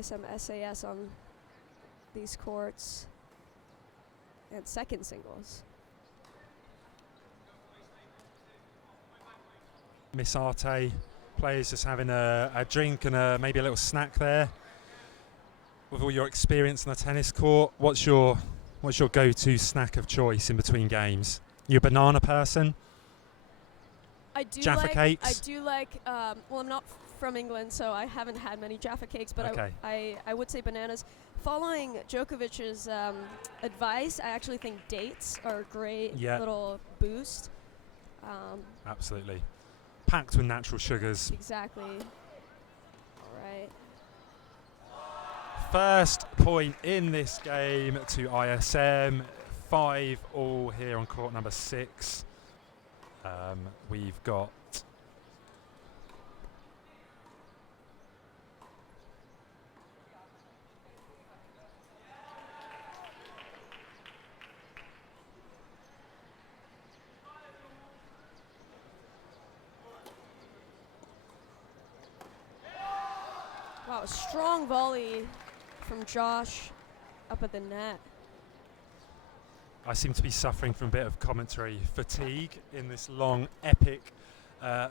some SAS on these courts. And second singles. Miss Arte, players just having a drink and maybe a little snack there. With all your experience on the tennis court, what's your go-to snack of choice in between games? You a banana person? I do Jaffa cakes? I do like. Well, I'm not from England, so I haven't had many Jaffa cakes, but okay. I would say bananas. Following Djokovic's advice, I actually think dates are a great little boost. Absolutely. Packed with natural sugars. Exactly. All right. First point in this game to ISM. 5-all here on court number 6. We've got wow, a strong volley from Josh up at the net. I seem to be suffering from a bit of commentary fatigue in this long, epic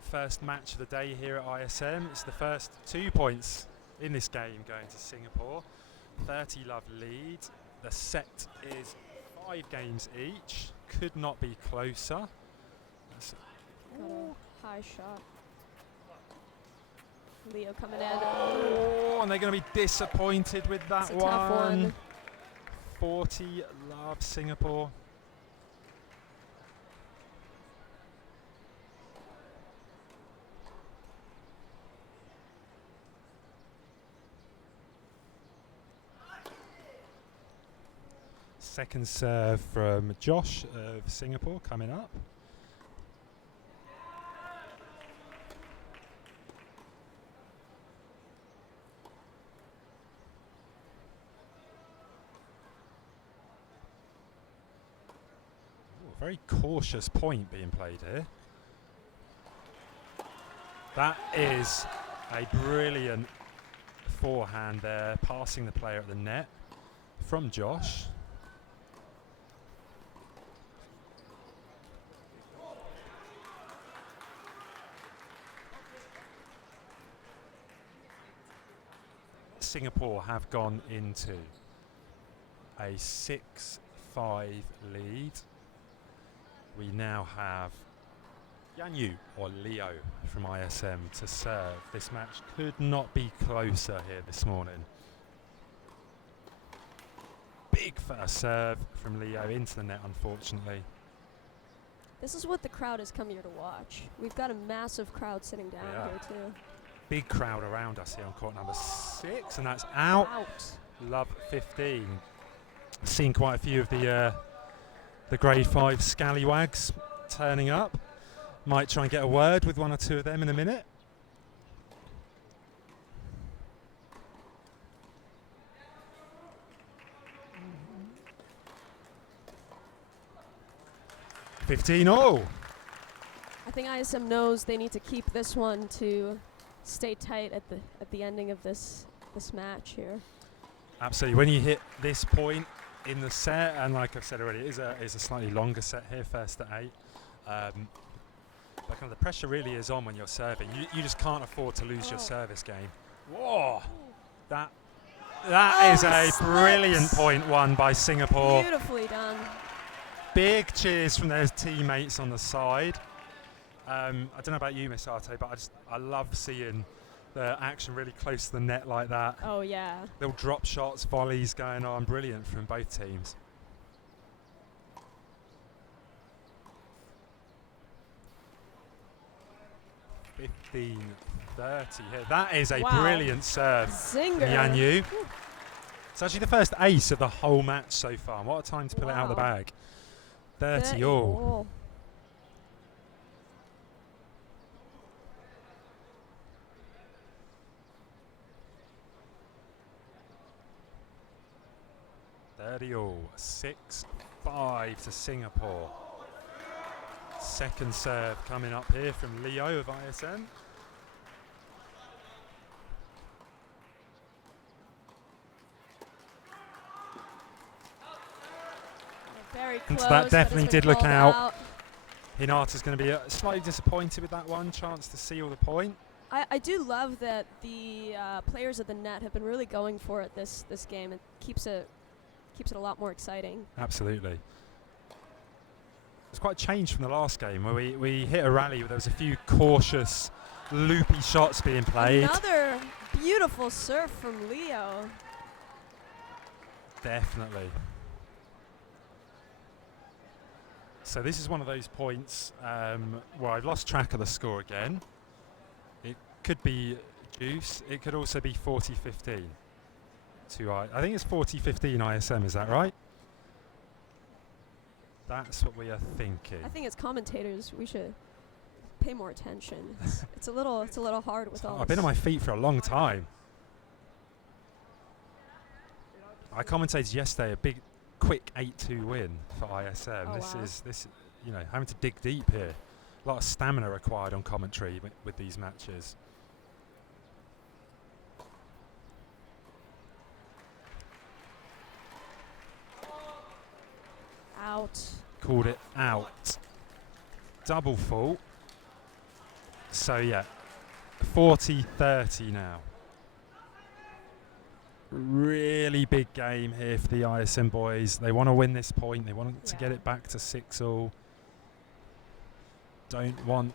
first match of the day here at ISM. It's the first 2 points in this game going to Singapore. 30-love lead. The set is 5 games each. Could not be closer. Got a high shot. Leo coming in. Oh, and they're going to be disappointed with that one. Tough one. 40-love Singapore. Second serve from Josh of Singapore coming up. Very cautious point being played here. That is a brilliant forehand there, passing the player at the net from Josh. Singapore have gone into a 6-5 lead. We now have Yanyu or Leo from ISM to serve. This match could not be closer here this morning. Big first serve from Leo into the net, unfortunately. This is what the crowd has come here to watch. We've got a massive crowd sitting down here too. Big crowd around us here on court number 6, and that's out. Love 15. Seen quite a few of the grade 5 scallywags turning up. Might try and get a word with one or two of them in a minute. Mm-hmm. 15-all. I think ISM knows they need to keep this one to stay tight at the ending of this match here. Absolutely. When you hit this point in the set, and like I've said already, it is a slightly longer set here, first at 8. But kind of the pressure really is on when you're serving. You just can't afford to lose your service game. Whoa! That is a brilliant point won by Singapore. Beautifully done. Big cheers from their teammates on the side. I don't know about you, Miss Arte, but I love seeing the action really close to the net like that. Oh yeah. Little drop shots, volleys going on, brilliant from both teams. .15-30 here. That is a brilliant serve. Zinger. Yanyu. It's actually the first ace of the whole match so far. What a time to pull it out of the bag. 30-all. All 6-5 to Singapore. Second serve coming up here from Leo of ISM. Very And close. that definitely has been did look called out. Hinata's going to be slightly disappointed with that one. Chance to seal the point. I do love that the players of the net have been really going for it this game. It keeps it a lot more exciting. Absolutely. It's quite changed from the last game where we hit a rally where there was a few cautious, loopy shots being played. Another beautiful serve from Leo. Definitely. So this is one of those points where I've lost track of the score again. It could be juice. It could also be 40-15. I think it's 40-15 ISM, is that right? That's what we are thinking. I think as commentators we should pay more attention. It's a little hard with all. I've been on my feet for a long time. I commentated yesterday a big, quick 8-2 win for ISM. Oh, this wow. is having to dig deep here. A lot of stamina required on commentary with these matches. Out. Called it out. Double fault. So yeah, 40-30 now. Really big game here for the ISM boys. They want to win this point. They want to get it back to 6-all. Don't want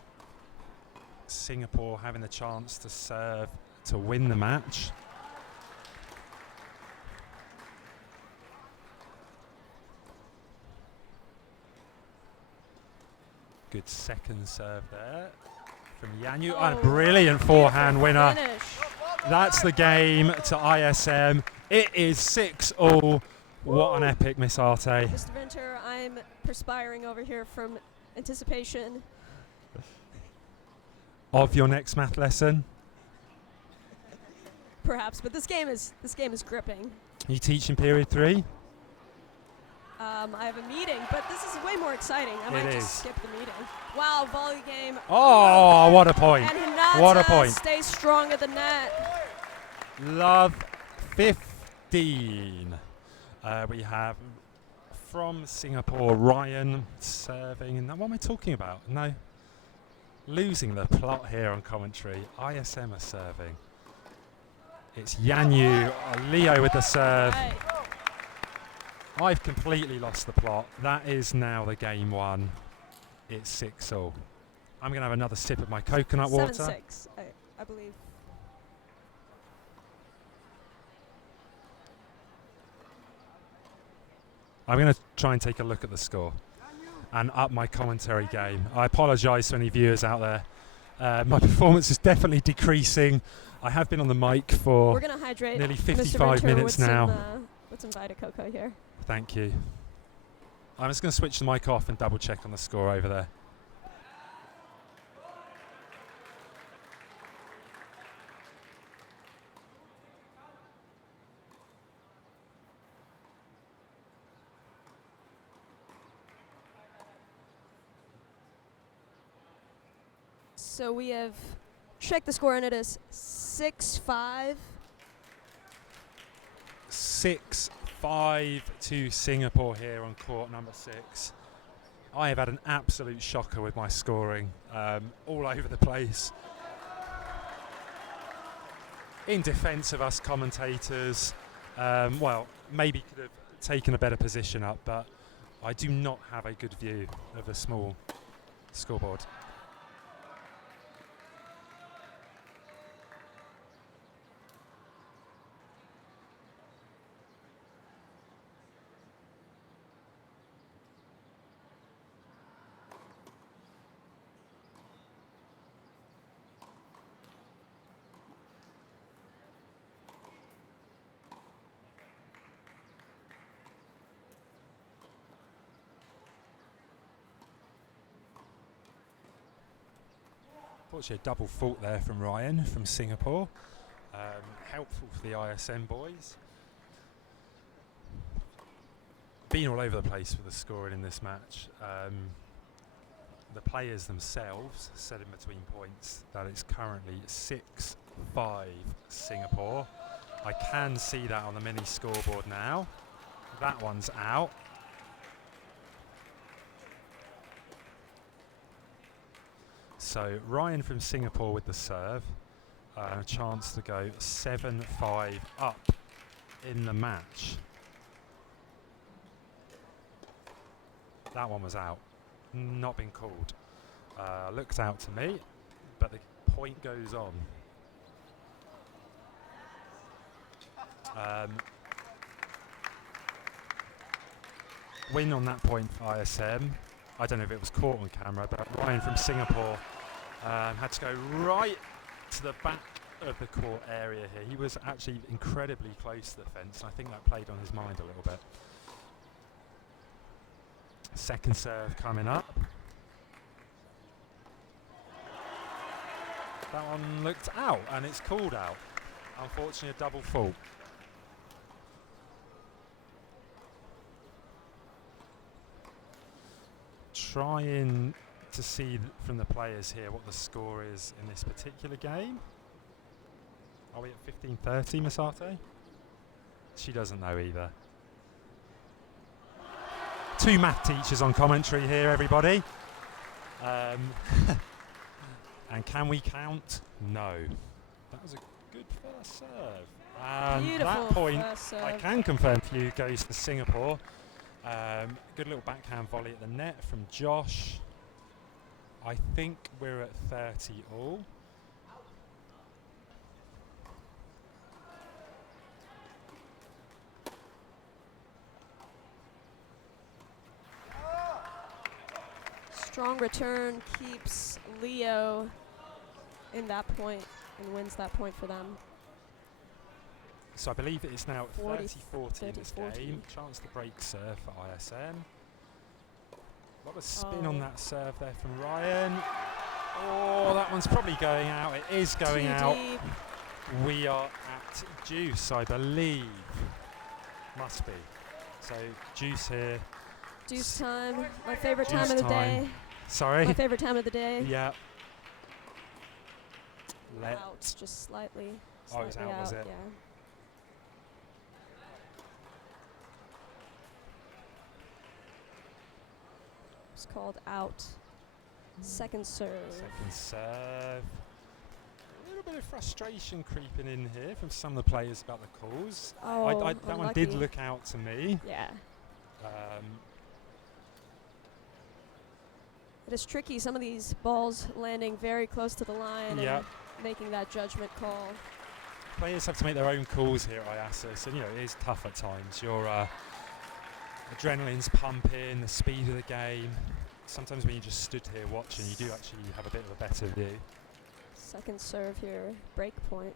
Singapore having the chance to serve to win the match. Good second serve there from Yanyu. And a brilliant forehand winner. Finish. That's the game to ISM. It is 6-all. What an epic, Miss Arte. Mr. Venter, I'm perspiring over here from anticipation. Of your next math lesson? Perhaps, but this game is gripping. You teaching period 3? I have a meeting, but this is way more exciting. I might just skip the meeting. Wow, volley game. Oh, what a point. And Hinata What a point. stays strong at the net. Love 15. We have from Singapore, Ryan serving. And what am I talking about? No. Losing the plot here on commentary. ISM are serving. It's Yanyu, Leo with the serve. Right. I've completely lost the plot. That is now the game one. It's 6-all. I'm going to have another sip of my coconut water. 7-6, I believe. I'm going to try and take a look at the score and up my commentary game. I apologise to any viewers out there. My performance is definitely decreasing. I have been on the mic for We're gonna hydrate nearly Mr. 55 Ventura minutes with now. With some Vita Coco here. Thank you. I'm just going to switch the mic off and double check on the score over there. So we have checked the score and it is 6-5. 6-5 to Singapore here on court number 6. I have had an absolute shocker with my scoring, all over the place. In defence of us commentators, well, maybe could have taken a better position up, but I do not have a good view of the small scoreboard. Unfortunately, a double fault there from Ryan from Singapore. Helpful for the ISM boys. Been all over the place with the scoring in this match. The players themselves said in between points that it's currently 6-5 Singapore. I can see that on the mini scoreboard now. That one's out. So Ryan from Singapore with the serve. A chance to go 7-5 up in the match. That one was out. Not been called. Looks out to me, but the point goes on. Win on that point for ISM. I don't know if it was caught on camera, but Ryan from Singapore had to go right to the back of the court area here. He was actually incredibly close to the fence, and I think that played on his mind a little bit. Second serve coming up. That one looked out, and it's called out. Unfortunately, a double fault. Trying to see from the players here what the score is in this particular game. Are we at 15:30, Masate? She doesn't know either. Two math teachers on commentary here, everybody. And can we count? No. That was a good first serve. And Beautiful that point, first serve. I can confirm for you, goes to Singapore. Good little backhand volley at the net from Josh. I think we're at 30 all. Strong return keeps Leo in that point and wins that point for them. So I believe it is now 30-40 in this 30-40. game. Chance to break serve for ISM. A lot of spin on that serve there from Ryan. Oh, that one's probably going out. It is going Too out. deep. We are at deuce, I believe. Must be. So deuce here. Deuce time. My favorite Deuce time of the time. day. Sorry. My favorite time of the day. Yeah. Out, just slightly. Oh, it was slightly out, was it? Yeah. It's called out. Second serve. Second serve. A little bit of frustration creeping in here from some of the players about the calls. Oh, that one did look out to me. Yeah. Um, It is tricky. Some of these balls landing very close to the line and making that judgment call. Players have to make their own calls here at IASAS, and it is tough at times. Your adrenaline's pumping, the speed of the game. Sometimes when you just stood here watching, you do actually have a bit of a better view. Second serve here, break point.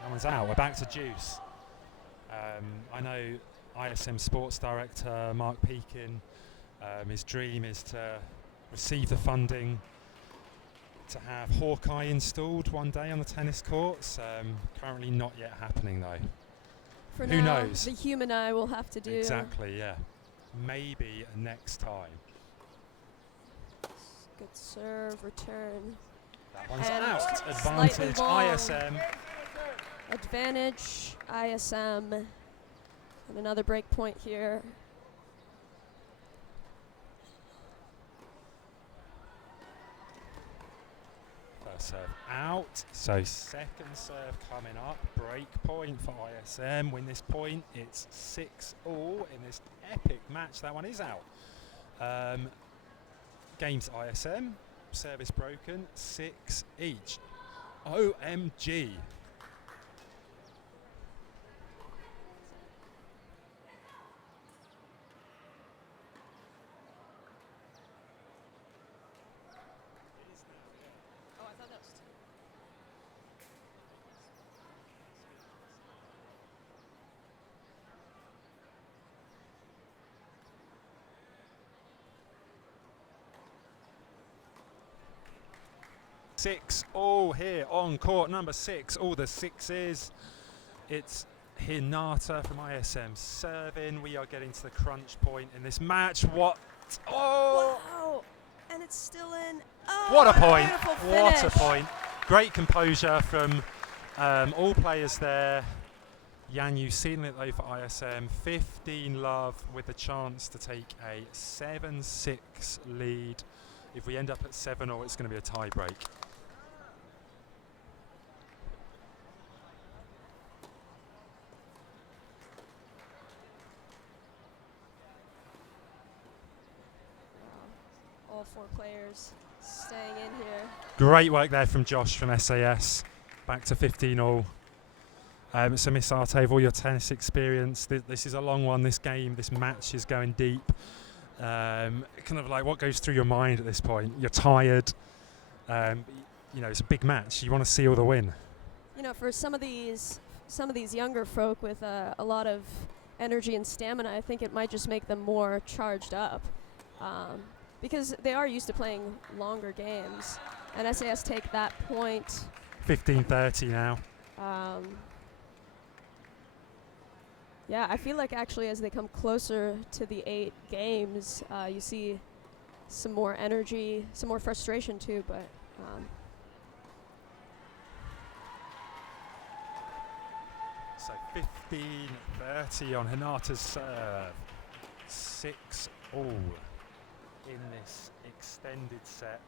That one's out. We're back to deuce. I know ISM Sports Director Mark Peakin. His dream is to receive the funding to have Hawkeye installed one day on the tennis courts. Currently not yet happening though. For Who now, knows? the human eye will have to do. Exactly, yeah. Maybe next time. Good serve, return. That one's And out. slightly Advantage long. ISM. Advantage ISM. And another break point here. First serve out. So second serve coming up. Break point for ISM. Win this point. It's 6-all in this epic match. That one is out. Games ISM. Service broken. 6 each. OMG. Oh, I thought that was 6-all here on court number 6. All the sixes. It's Hinata from ISM serving. We are getting to the crunch point in this match. What? Oh! Wow! And it's still in. Oh, What a point! beautiful What a finish. point! Great composure from all players there. Yanyu sealing it though for ISM. 15 love with a chance to take a 7-6 lead If we end up at 7-all, it's going to be a tie break. All 4 players staying in here. Great work there from Josh from SAS. Back to 15-all. So Miss Arte, with all your tennis experience, this is a long one. This game, this match is going deep. Kind of like, what goes through your mind at this point? You're tired. You know, it's a big match. You want to seal the win. You know, for some of these younger folk with a lot of energy and stamina, I think it might just make them more charged up, because they are used to playing longer games. And SAS take that point. 15-30 now. Yeah, I feel like actually as they come closer to the 8 games, you see some more energy, some more frustration too, but so 15-30 on Hinata's serve. 6-all in this extended set.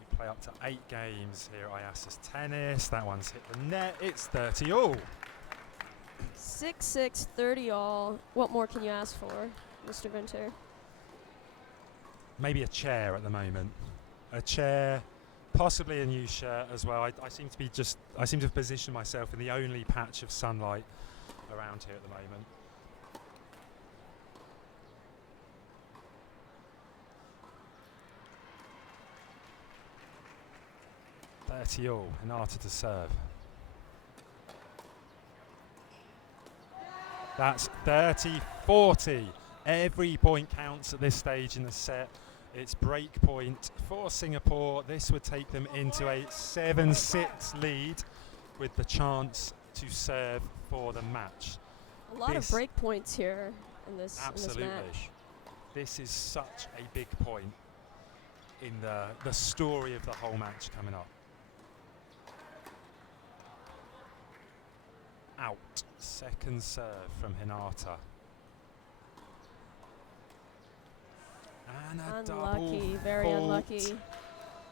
We play up to 8 games here at IASAS Tennis. That one's hit the net. It's 30-all. 6-6, 30-all. What more can you ask for, Mr. Vinter? Maybe a chair at the moment. A chair, possibly a new shirt as well. I seem to have positioned myself in the only patch of sunlight around here at the moment. All, Hinata to serve. That's 30-40. Every point counts at this stage in the set. It's break point for Singapore. This would take them into a 7-6 lead with the chance to serve for the match. A lot of break points here in this Absolutely. match. This is such a big point in the story of the whole match coming up. Out. Second serve from Hinata. And a Unlucky, very unlucky.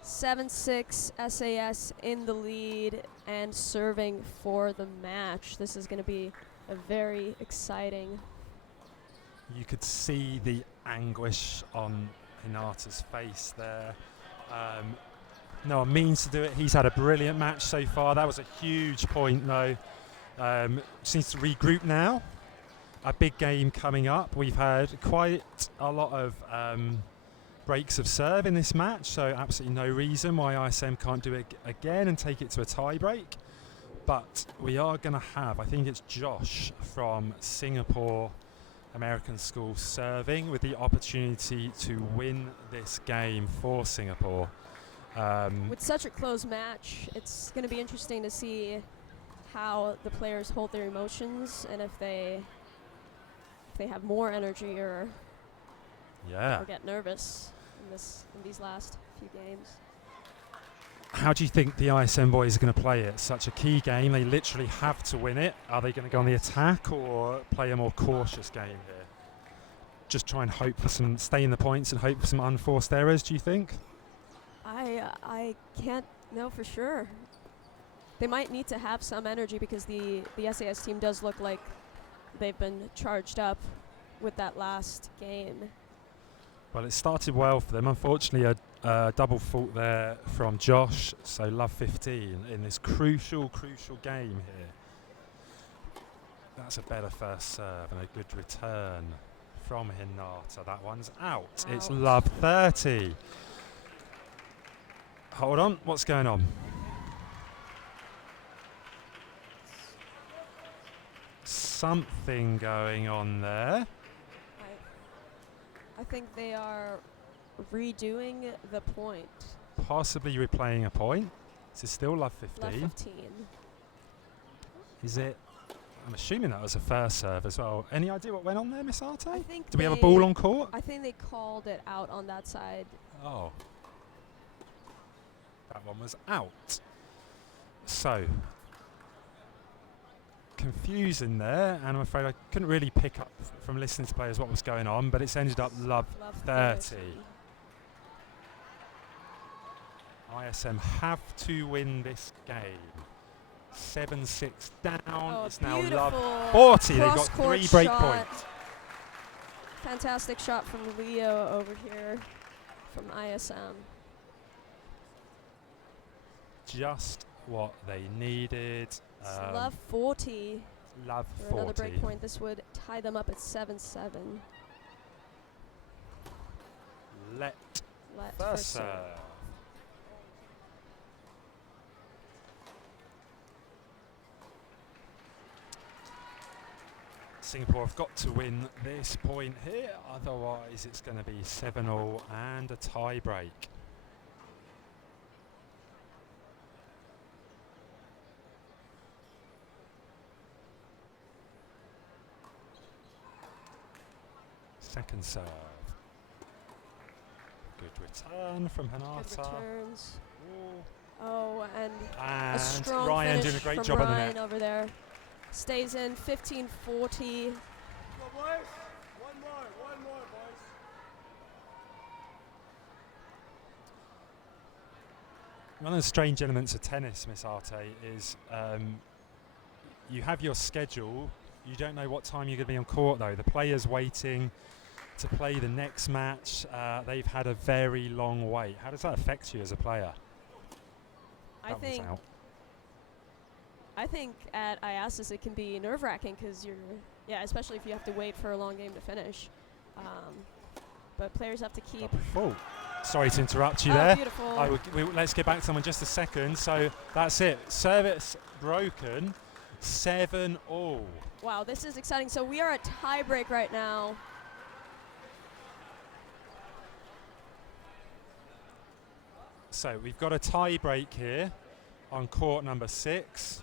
7-6, SAS in the lead and serving for the match. This is going to be a very exciting. You could see the anguish on Hinata's face there. Noah means to do it. He's had a brilliant match so far. That was a huge point though. Seems to regroup now. A big game coming up. We've had quite a lot of breaks of serve in this match, so absolutely no reason why ISM can't do it again and take it to a tie break. But we are going to have, I think it's Josh from Singapore American School serving with the opportunity to win this game for Singapore. With such a close match, it's going to be interesting to see how the players hold their emotions and if they have more energy or get nervous in these last few games. How do you think the ISM boys are going to play it? Such a key game, they literally have to win it. Are they going to go on the attack or play a more cautious game here? Just try and hope for stay in the points and hope for some unforced errors, do you think? I can't know for sure. They might need to have some energy because the SAS team does look like they've been charged up with that last game. Well, it started well for them. Unfortunately, a double fault there from Josh. So love 15 in this crucial game here. That's a better first serve and a good return from Hinata. That one's out. It's love 30. Hold on, what's going on? Something going on there. I think they are redoing the point. Possibly replaying a point. This is still love 15. Love 15. Is it? I'm assuming that was a first serve as well. Any idea what went on there, Miss Arte? I think Do we have a ball on court? I think they called it out on that side. Oh. That one was out. So, confusing there, and I'm afraid I couldn't really pick up from listening to players what was going on, but it's ended up love 30. ISM have to win this game. 7-6 down. Oh, it's now beautiful love 40. They've got cross-court 3 break shot. points. Fantastic shot from Leo over here from ISM. Just what they needed. Love 40 Love for 40. another break point. This would tie them up at 7-7. Let Let first serve. Singapore have got to win this point here, otherwise it's going to be 7-all and a tie break. Second serve. Good return from Good Hanata. returns. Ooh. Oh, and a And strong Ryan finish doing a great from job on the Ryan net. over there. Stays in 15-40. Go, boys. One more, boys. One of the strange elements of tennis, Miss Arte, is you have your schedule. You don't know what time you're going to be on court, though. The player's waiting to play the next match. They've had a very long wait. How does that affect you as a player? I think at IASAS it can be nerve-wracking because especially if you have to wait for a long game to finish. But players have to keep. Oh, sorry to interrupt you Oh, there. beautiful. Let's get back to someone just a second. So that's it. Service broken. 7-all. Wow, this is exciting. So we are at tie break right now. So we've got a tie break here on court number 6.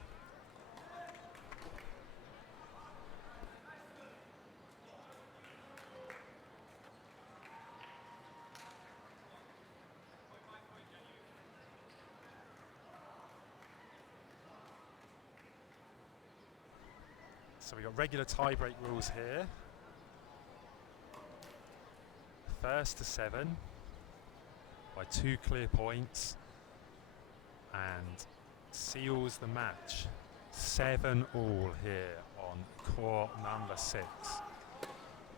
So we've got regular tie-break rules here. First to 7 by 2 clear points and seals the match. 7-all here on court number 6.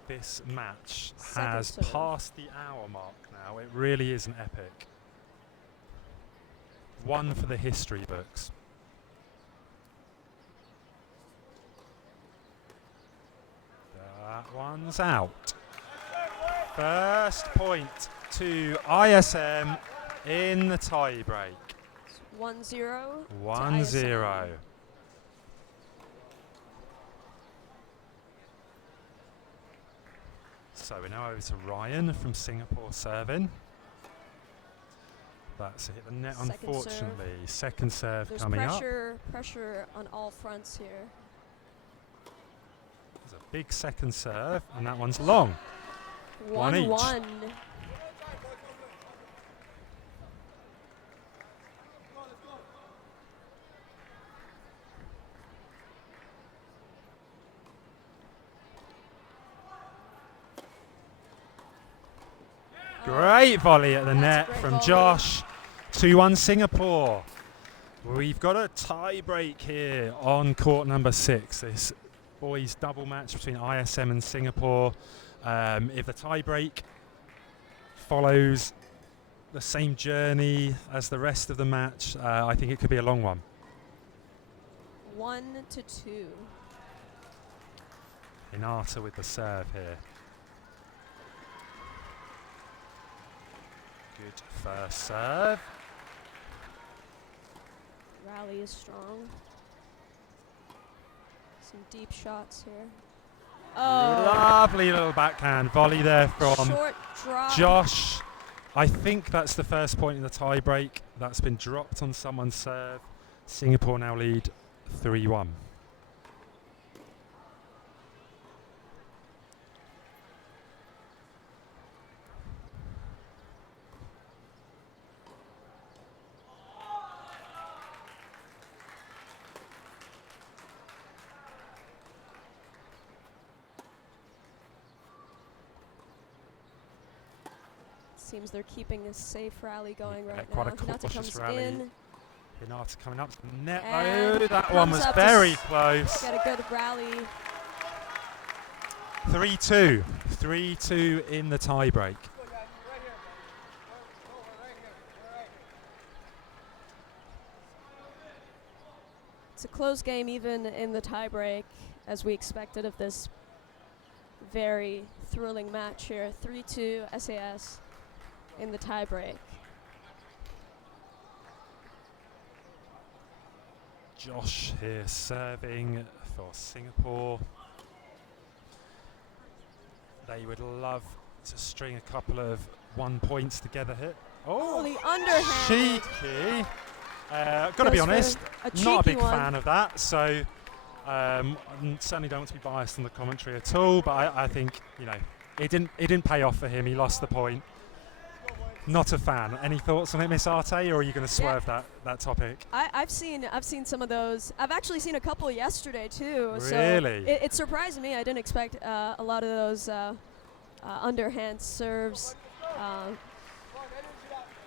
This match Second has serve. passed the hour mark now. It really is an epic. One for the history books. That one's out. First point to ISM in the tie break. 1-0. 1-0. So we're now over to Ryan from Singapore serving. That's hit the net, Second unfortunately. Second serve There's coming up. pressure on all fronts here. There's a big second serve, and that one's long. 1-1. Great volley at the That's a net great from volley. Josh. 2-1 Singapore. We've got a tie break here on court number 6. This boys double match between ISM and Singapore. If the tie break follows the same journey as the rest of the match, I think it could be a long one. 1-2. Inata with the serve here. Good first serve. Rally is strong. Some deep shots here. Oh, Lovely little backhand volley there from short drop. Josh. I think that's the first point in the tie break. That's been dropped on someone's serve. Singapore now lead 3-1. Seems they're keeping a safe rally going right quite now. a Hinata cautious comes rally. in. Hinata coming up to the net. And Oh, that one comes was up to very close. Get a good rally. 3-2. 3-2 in the tiebreak. It's a close game even in the tiebreak, as we expected of this very thrilling match here. 3-2 SAS in the tiebreak. Josh here serving for Singapore. They would love to string a couple of 1 points together here. Oh, the underhand. Cheeky. Got to be honest, not a big fan of that. So certainly don't want to be biased on the commentary at all. But I think it didn't pay off for him. He lost the point. Not a fan. Any thoughts on it, Miss Arte, or are you going to swerve that topic? I've seen some of those. I've actually seen a couple yesterday too. Really? So it surprised me. I didn't expect a lot of those underhand serves.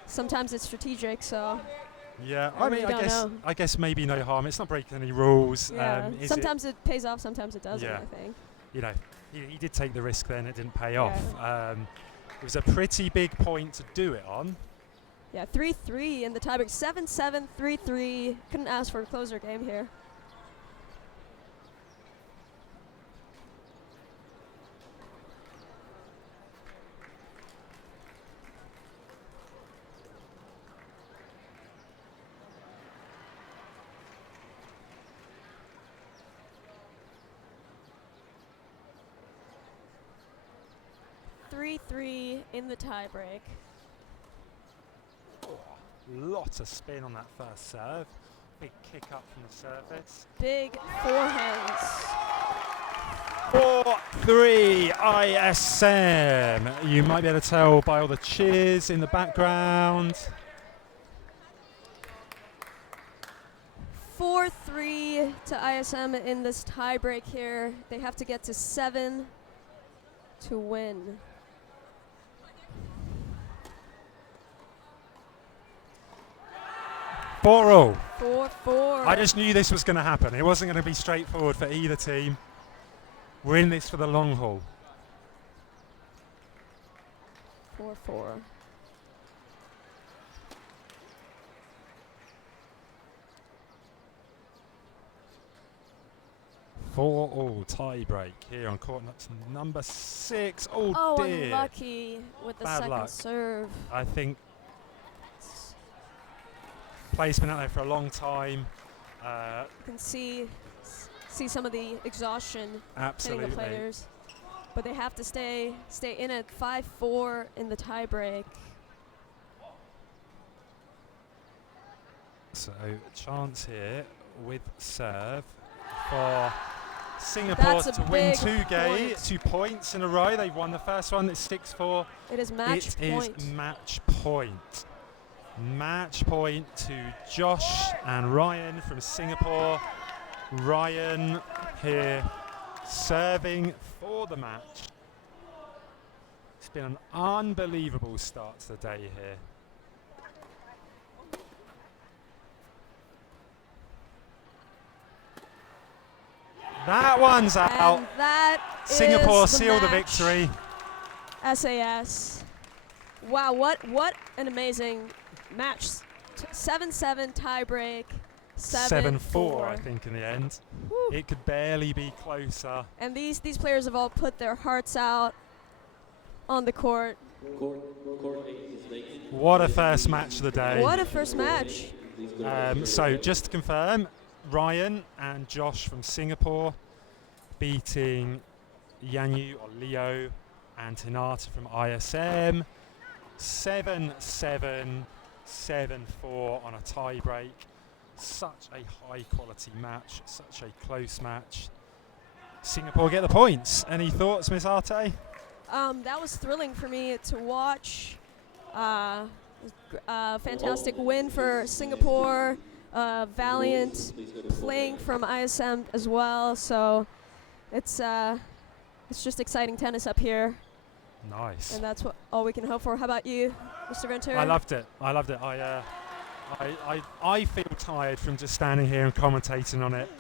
Sometimes it's strategic, so. Yeah, I guess maybe no harm. It's not breaking any rules. Yeah. Sometimes it pays off, sometimes it doesn't. Yeah. I think. He did take the risk. Then it didn't pay off. It was a pretty big point to do it on. Yeah, 3-3 in the tiebreak. 7-7, 3-3. Couldn't ask for a closer game here. In the tiebreak. Lot of spin on that first serve. Big kick up from the surface. Big forehands. 4-3 ISM. You might be able to tell by all the cheers in the background. 4-3 to ISM in this tiebreak here. They have to get to 7 to win. 4-all. 4-4. I just knew this was going to happen. It wasn't going to be straightforward for either team. We're in this for the long haul. 4-4. Four-all tie-break here on court number 6. Oh dear. Unlucky with the Bad second luck. serve. I think play's been out there for a long time. You can see some of the exhaustion hitting the players, but they have to stay in at 5-4 in the tiebreak. So chance here with serve for Singapore to win 2 points in a row. They've won the first one. It's 6-4. It is match point. It is match point. Match point to Josh and Ryan from Singapore. Ryan here serving for the match. It's been an unbelievable start to the day here. That one's out. And that Singapore is the seal the match. victory. SAS. Wow, what an amazing match. 7-7 tiebreak. 7-4, I think, in the end. Woo. It could barely be closer. And these players have all put their hearts out on the court. What a first match of the day. What a first match. So just to confirm, Ryan and Josh from Singapore beating Yanyu or Leo and Hinata from ISM. 7-7, 7-4 on a tie break. Such a high quality match, such a close match. Singapore get the points. Any thoughts, Ms. Arte? That was thrilling for me to watch. Fantastic win for Singapore. Valiant playing from ISM as well. So it's just exciting tennis up here. Nice. And that's all we can hope for. How about you, Mr. Ventura? I loved it. I feel tired from just standing here and commentating on it.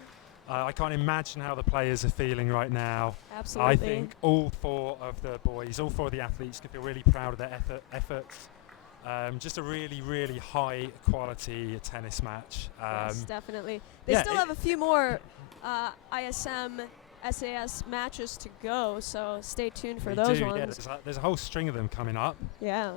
I can't imagine how the players are feeling right now. Absolutely. I think all four of the boys, all four of the athletes can feel really proud of their efforts. Just a really, really high quality tennis match. Yes, definitely. They still have a few more ISM SAS matches to go, so stay tuned for those ones. Yeah, there's a whole string of them coming up. Yeah.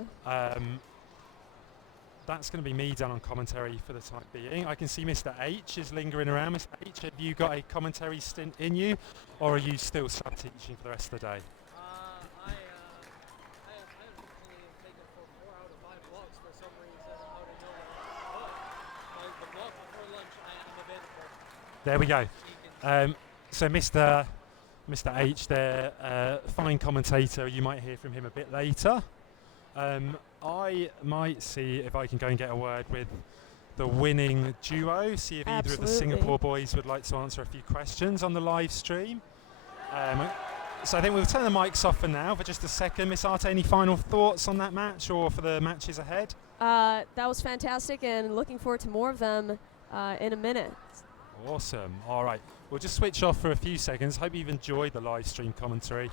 That's going to be me done on commentary for the time being. I can see Mr. H is lingering around. Mr. H, have you got a commentary stint in you, or are you still sub-teaching for the rest of the day? I have actually taken for 4 out of 5 blocks for some reason out of nowhere. But the block before lunch, I am available. There we go. So Mr. H there, fine commentator. You might hear from him a bit later. I might see if I can go and get a word with the winning duo, see if either of the Singapore boys would like to answer a few questions on the live stream. So I think we'll turn the mics off for now for just a second. Miss Arte, any final thoughts on that match or for the matches ahead? That was fantastic, and looking forward to more of them in a minute. Awesome. All right. We'll just switch off for a few seconds. Hope you've enjoyed the live stream commentary.